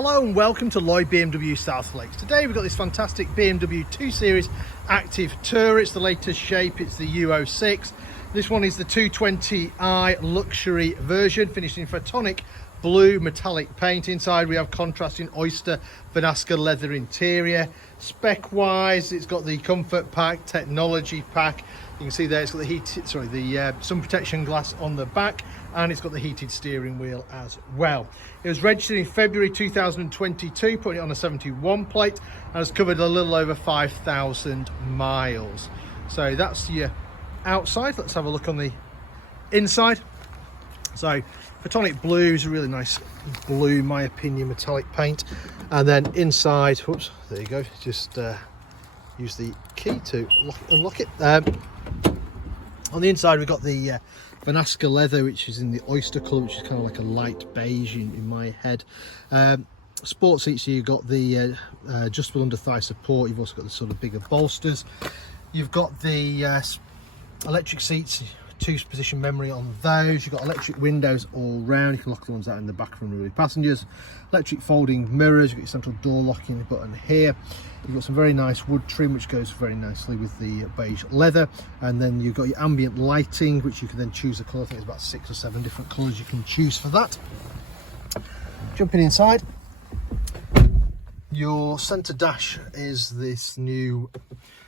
Hello and welcome to Lloyd BMW South Lakes. Today we've got this fantastic BMW 2 Series Active Tourer. It's the latest shape, it's the U06. This one is the 220i luxury version, finished in Phytonic Blue Metallic paint. Inside we have contrasting Oyster Vernasca Leather interior. Spec wise, it's got the comfort pack, technology pack. You can see there it's got the sun protection glass on the back, and it's got the heated steering wheel as well. It was registered in February 2022, putting it on a 71 plate, and has covered a little over 5,000 miles. So that's your outside. Let's have a look on the inside. So Phytonic Blue is a really nice blue, in my opinion, metallic paint. And then inside, whoops, there you go, just use the key to unlock it. On the inside we've got the Vernasca Leather, which is in the oyster colour, which is kind of like a light beige in my head. Sport seats, so you've got the adjustable under thigh support. You've also got the sort of bigger bolsters. You've got the electric seats, 2-position memory on those. You've got electric windows all round. You can lock the ones out in the back from unruly passengers. Electric folding mirrors. You've got your central door locking button here. You've got some very nice wood trim, which goes very nicely with the beige leather. And then you've got your ambient lighting, which you can then choose the colour. I think there's about 6 or 7 different colours you can choose for that. Jumping inside, your centre dash is this new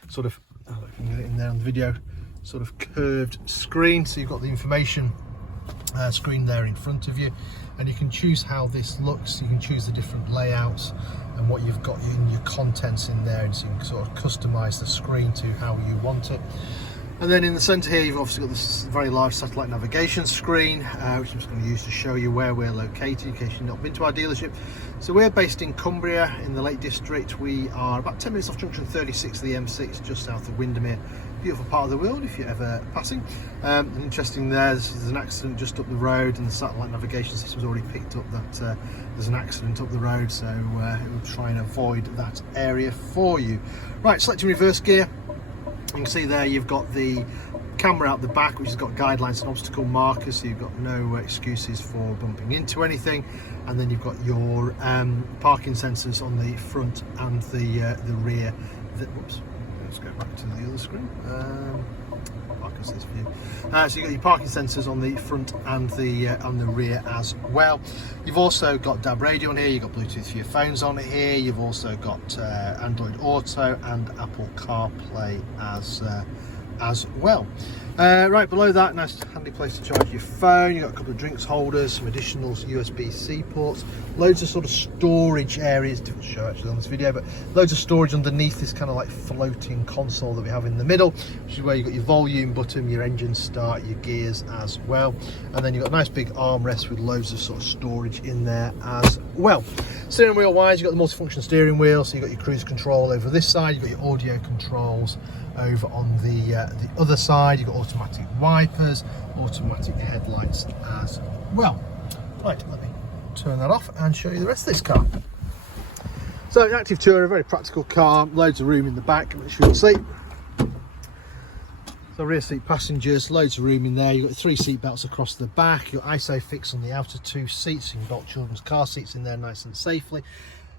sort of, I don't know if you can get it in there on the video, sort of curved screen. So you've got the information screen there in front of you, and you can choose how this looks. You can choose the different layouts and what you've got in your contents in there, and so you can sort of customize the screen to how you want it. And then in the center here, you've obviously got this very large satellite navigation screen, which I'm just going to use to show you where we're located in case you've not been to our dealership. So we're based in Cumbria in the Lake District. We are about 10 minutes off junction 36 of the M6, just south of Windermere. Beautiful part of the world if you're ever passing. And interesting there's an accident just up the road, and the satellite navigation system's already picked up that there's an accident up the road, so it will try and avoid that area for you. Right, selecting reverse gear. You can see there you've got the camera out the back, which has got guidelines and obstacle markers, so you've got no excuses for bumping into anything. And then you've got your parking sensors on the front and the rear. Whoops, let's go back to the other screen. So you've got your parking sensors on the front and the rear as well. You've also got DAB radio on here. You've got Bluetooth for your phones on here. You've also got Android Auto and Apple CarPlay as well. Right below that, nice handy place to charge your phone. You've got a couple of drinks holders, some additional USB-C ports, loads of sort of storage areas, different to show actually on this video, but loads of storage underneath this kind of like floating console that we have in the middle, which is where you've got your volume button, your engine start, your gears as well. And then you've got a nice big armrest with loads of sort of storage in there as well. Steering wheel wise, you've got the multifunction steering wheel, so you've got your cruise control over this side, you've got your audio controls over on the other side. You've got automatic wipers, automatic headlights as well. Right, let me turn that off and show you the rest of this car. So an Active Tourer, a very practical car, loads of room in the back, which you can see. So rear seat passengers, loads of room in there. You've got 3 seat belts across the back. You've got ISOFIX on the outer 2 seats, so you can bolt children's car seats in there nice and safely.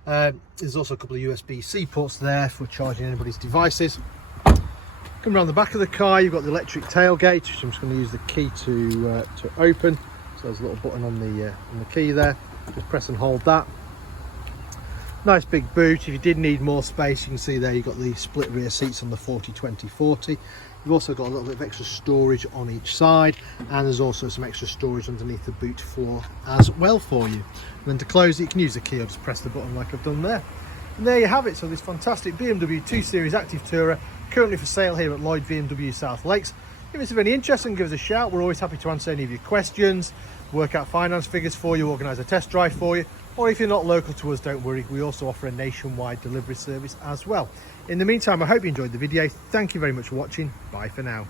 There's also a couple of USB-C ports there for charging anybody's devices. Come around the back of the car, you've got the electric tailgate, which I'm just going to use the key to open. So there's a little button on the key there. Just press and hold that. Nice big boot. If you did need more space, you can see there you've got the split rear seats on the 40-20-40. You've also got a little bit of extra storage on each side, and there's also some extra storage underneath the boot floor as well for you. And then to close it, you can use the key or just press the button like I've done there. And there you have it. So this fantastic BMW 2 Series Active Tourer, currently for sale here at Lloyd BMW South Lakes. If it's of any interest, then give us a shout. We're always happy to answer any of your questions, work out finance figures for you, organise a test drive for you, or if you're not local to us, don't worry, we also offer a nationwide delivery service as well. In the meantime, I hope you enjoyed the video. Thank you very much for watching. Bye for now.